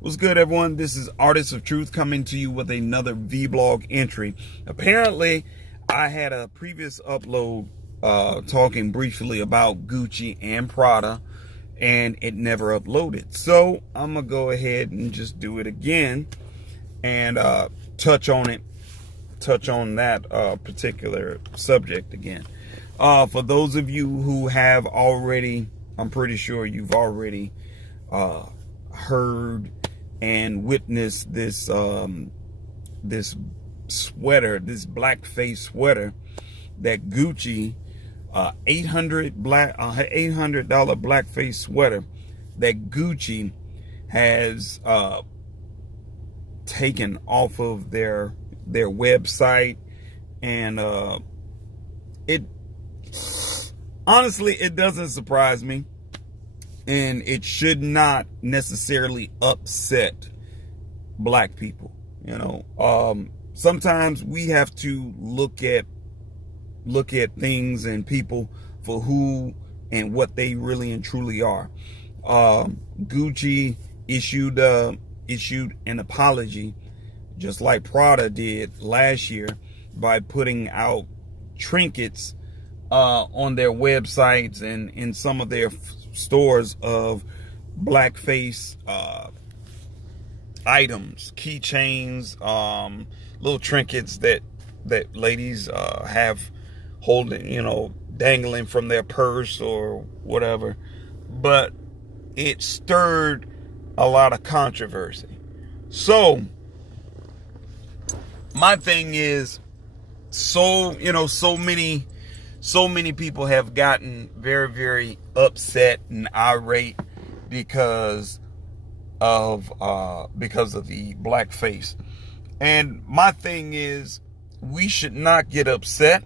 What's good, everyone? This is Artist of Truth coming to you with another vlog entry. Apparently, I had a previous upload talking briefly about Gucci and Prada, and it never uploaded. So I'm gonna go ahead and just do it again and touch on that particular subject again. For those of you who have already, I'm pretty sure you've already heard and witnessed this this sweater, this blackface sweater that Gucci, $800 blackface sweater that Gucci has taken off of their website, and it honestly, it doesn't surprise me. And it should not necessarily upset black people. Sometimes we have to look at things and people for who and what they really and truly are. Gucci issued an apology, just like Prada did last year, by putting out trinkets on their websites and in some of their stores of blackface items, keychains, little trinkets that ladies have holding, dangling from their purse or whatever. But it stirred a lot of controversy. So my thing is, so many people have gotten very, very upset and irate because of the blackface. And my thing is, we should not get upset,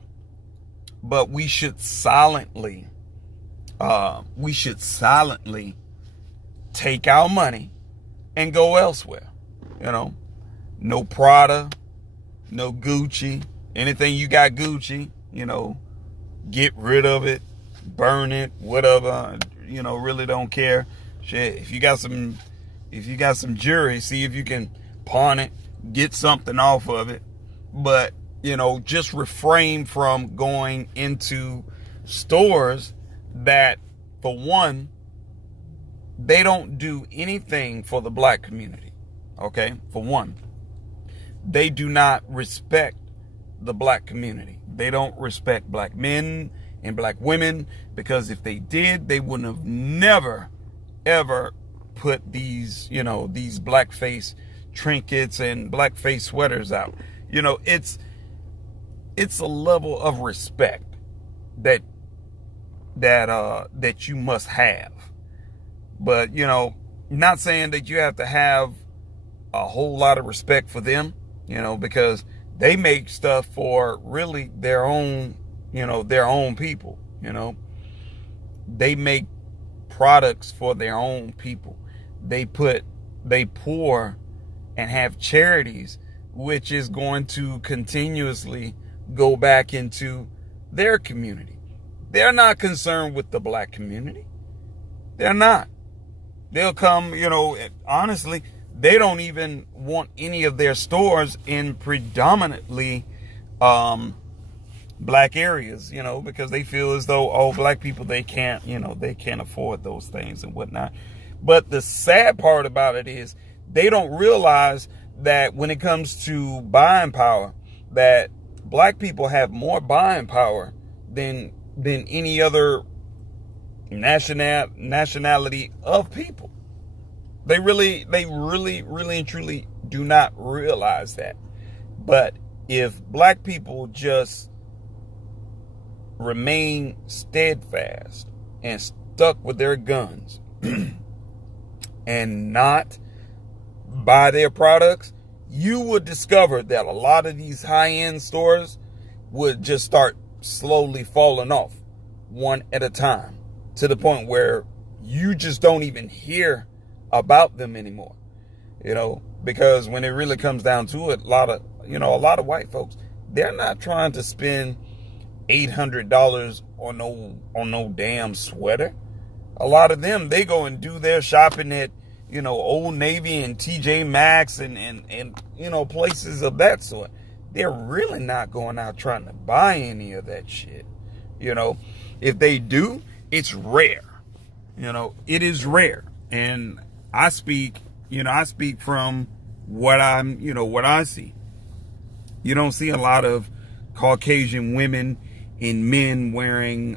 but we should silently take our money and go elsewhere. No Prada, no Gucci, anything you got Gucci, get rid of it, burn it, whatever. Really don't care. Shit, if you got some jewelry, see if you can pawn it, get something off of it. But just refrain from going into stores that, for one, they don't do anything for the black community. Okay, for one, they do not respect the black community. They don't respect black men and black women, because if they did, they wouldn't have never ever put these blackface trinkets and blackface sweaters out. It's a level of respect that you must have. But not saying that you have to have a whole lot of respect for them, because they make stuff for really their own people. They make products for their own people. They pour and have charities, which is going to continuously go back into their community. They're not concerned with the black community. They're not. They'll come, honestly, they don't even want any of their stores in predominantly black areas, because they feel as though, black people, they can't afford those things and whatnot. But the sad part about it is, they don't realize that when it comes to buying power, that black people have more buying power than any other nationality of people. They really and truly do not realize that. But if black people just remain steadfast and stuck with their guns and not buy their products, you would discover that a lot of these high-end stores would just start slowly falling off one at a time, to the point where you just don't even hear about them anymore. Because when it really comes down to it, a lot of white folks, they're not trying to spend $800 on no damn sweater. A lot of them, they go and do their shopping at Old Navy and TJ Maxx and places of that sort. They're really not going out trying to buy any of that shit. If they do, it's rare. It is rare. And I speak from what what I see. You don't see a lot of Caucasian women and men wearing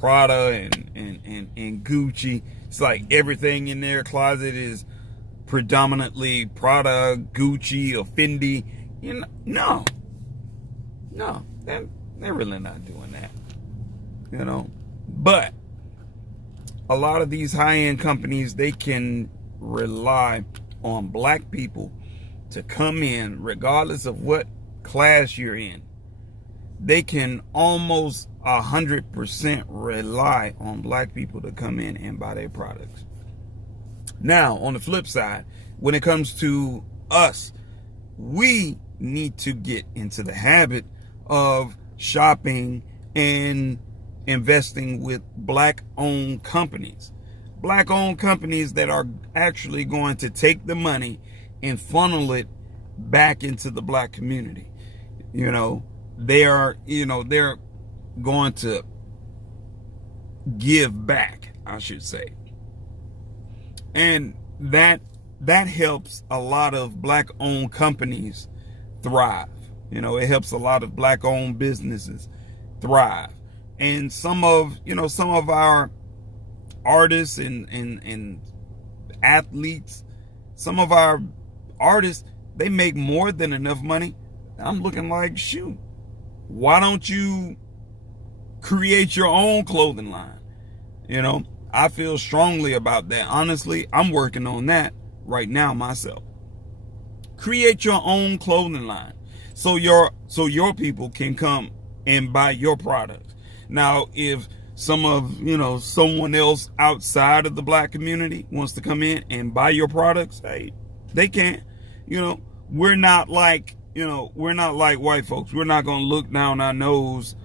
Prada and Gucci. It's like everything in their closet is predominantly Prada, Gucci, or Fendi. No, they're really not doing that. But a lot of these high-end companies, they can rely on black people to come in, regardless of what class you're in. They can almost 100% rely on black people to come in and buy their products. Now, on the flip side, when it comes to us, we need to get into the habit of shopping and investing with black-owned companies. Black-owned companies that are actually going to take the money and funnel it back into the black community. They're going to give back, I should say. And that helps a lot of black-owned companies thrive. It helps a lot of black-owned businesses thrive. And some of our artists and athletes, some of our artists, they make more than enough money. I'm looking like, shoot, why don't you create your own clothing line? I feel strongly about that. Honestly, I'm working on that right now myself. Create your own clothing line so your people can come and buy your products. Now, if someone else outside of the black community wants to come in and buy your products, hey, they can. We're not like white folks. We're not going to look down our nose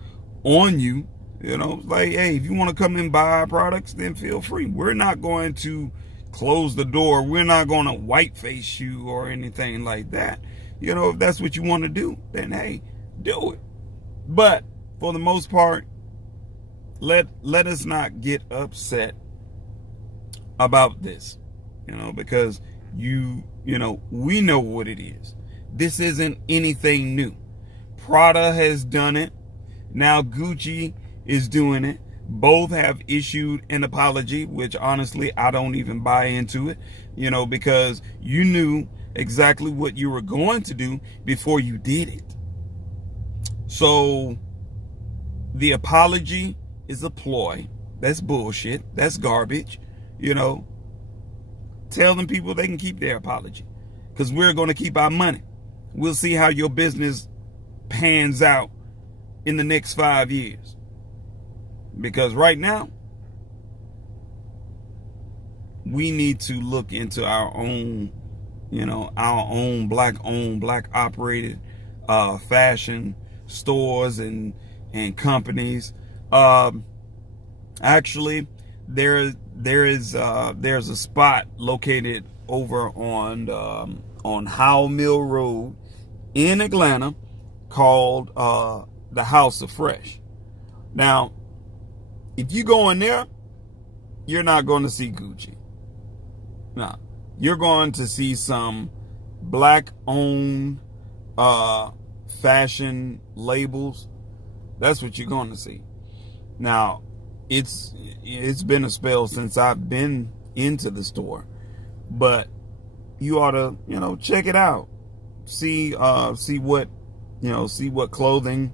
on you. Like, hey, if you want to come and buy our products, then feel free. We're not going to close the door. We're not going to whiteface you or anything like that. If that's what you want to do, then hey, do it. But for the most part, let us not get upset about this, because we know what it is. This isn't anything new. Prada has done it. Now Gucci is doing it. Both have issued an apology, which honestly, I don't even buy into it, because you knew exactly what you were going to do before you did it. So the apology is a ploy. That's bullshit. That's garbage. Tell them people they can keep their apology, because we're going to keep our money. We'll see how your business pans out in the next 5 years. Because right now, we need to look into our own, black-owned, black-operated fashion stores and companies. Actually, there's a spot located over on Howell Mill Road in Atlanta called the House of Fresh. Now, if you go in there, you're not going to see Gucci. No, you're going to see some black-owned fashion labels. That's what you're going to see. Now, it's been a spell since I've been into the store, but you ought to, check it out. See what clothing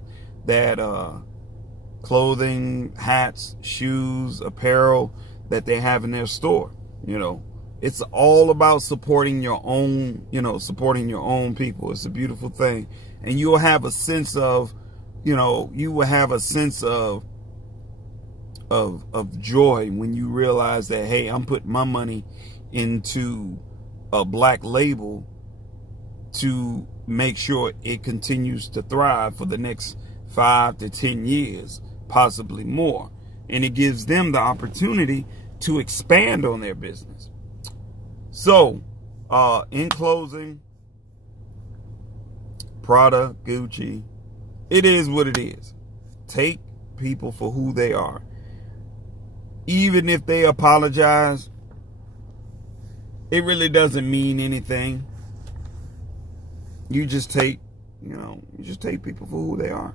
clothing, hats, shoes, apparel that they have in their store. It's all about supporting your own people. It's a beautiful thing. And you'll have a sense of, of joy when you realize that, hey, I'm putting my money into a black label to make sure it continues to thrive for the next 5 to 10 years, possibly more. And it gives them the opportunity to expand on their business. So, in closing, Prada, Gucci, it is what it is. Take people for who they are. Even if they apologize, it really doesn't mean anything. You just take people for who they are.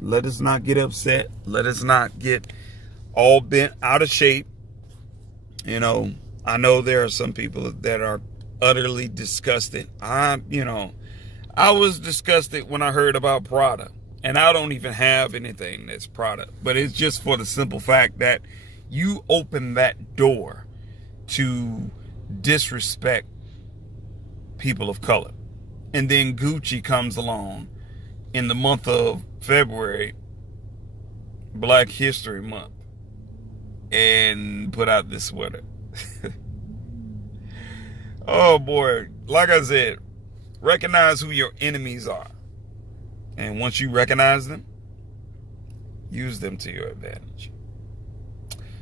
Let us not get upset. Let us not get all bent out of shape. I know there are some people that are utterly disgusted. I was disgusted when I heard about Prada. And I don't even have anything that's Prada. But it's just for the simple fact that you open that door to disrespect people of color. And then Gucci comes along in the month of February, Black History Month, and put out this sweater. Oh boy, like I said, recognize who your enemies are. And once you recognize them, use them to your advantage.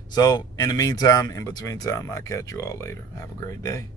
So, in the meantime, in between time, I'll catch you all later. Have a great day.